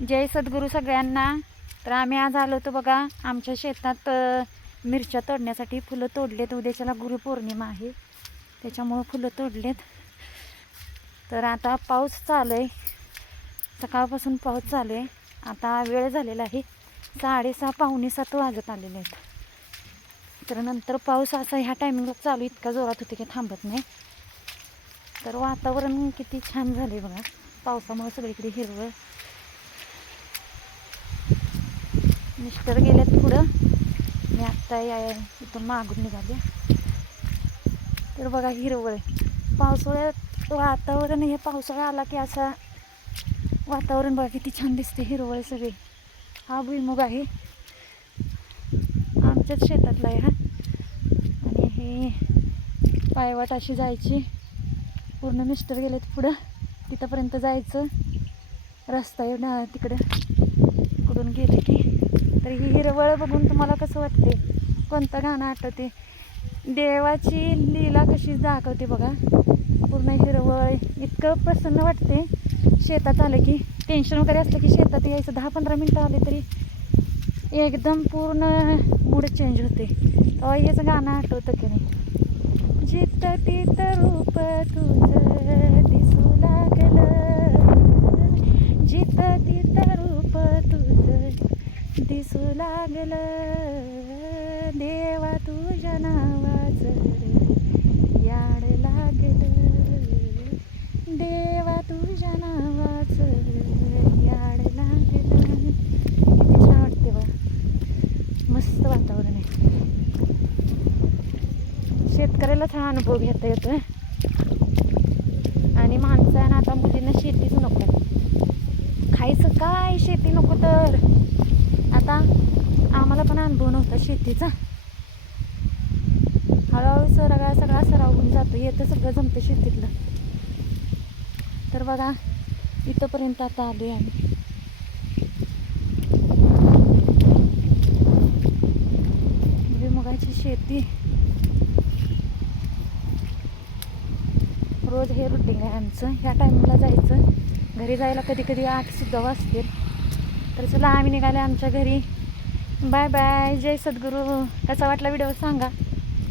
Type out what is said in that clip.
जय सद्गुरू सगळ्यांना. तर आम्ही आज आलो होतो बघा आमच्या शेतात मिरच्या तोडण्यासाठी फुलं तोडलेत. उद्याच्याला गुरुपौर्णिमा आहे. त्याच्यामुळं फुलं तोडलेत. तर आता पाऊस चालू आहे सकाळपासून पाऊस चालू आहे आता वेळ झालेला आहे. साडेसहा पावणे सात वाजत आलेले आहेत. तर नंतर पाऊस असा ह्या टायमिंगला चालू इतका जोरात होते की थांबत नाही. तर वातावरण किती छान झाले बघा. पावसामुळे सगळीकडे हिरवळ मिस्टर गेलेत पुढं. मी आत्ता या इथून मागून निघाले. तर बघा हिरवळ पावसाळ्यात वातावरण हे पावसाळा आला की असा वातावरण बघा किती छान दिसते हिरवळ सगळी. हा भुईमुग आहे. आमच्याच शेतातला आहे हा. आणि हे पायवाट अशी जायची. पूर्ण मिस्टर गेलेत पुढं. तिथंपर्यंत जायचं. रस्ता आहे ना तिकडं इकडून गेले की तर ही हिरवळ बघून तुम्हाला कसं वाटते? कोणतं गाणं आठवते? देवाची लीला कशी दाखवते बघा. पूर्ण हिरवळ इतकं प्रसन्न वाटते. शेतात आलं की टेन्शन वगैरे असलं की शेतात यायचं. दहा पंधरा मिनटं आले तरी एकदम पूर्ण मूड चेंज होते. तेव्हा हेच गाणं आठवतं की नाही. जित तित रूप तुझं दिसू लागलं जित तित रूप तुझं दिसू लागलं. देवा तुझ्या नावाच याड लागलं. देवा तुझ्या नावाच याड लागलं. किती छान वाटते बघा. मस्त वातावरण आहे. शेतकऱ्यालाच हा अनुभव घेता येतोय. आणि माणसानं आता मुलींना शेतीच नको खायचं काय शेती नको तर आता मला पण अनुभव नव्हता शेतीचा. हळूहळू सगळा सगळा सराव होऊन जातो. येतं सगळं जमतं शेतीतलं. तर बघा इथंपर्यंत आता आलो आहे आम्ही म्हणजे भुईमुगाची शेती. रोज हे रुटीन आहे आमचं. ह्या टायमिंगला जायचं. घरी जायला कधी कधी आठसुद्धा वाजतील. तर चला आम्ही निघाले आमच्या घरी. बाय बाय जय सद्गुरू. कसा वाटला व्हिडिओ सांगा.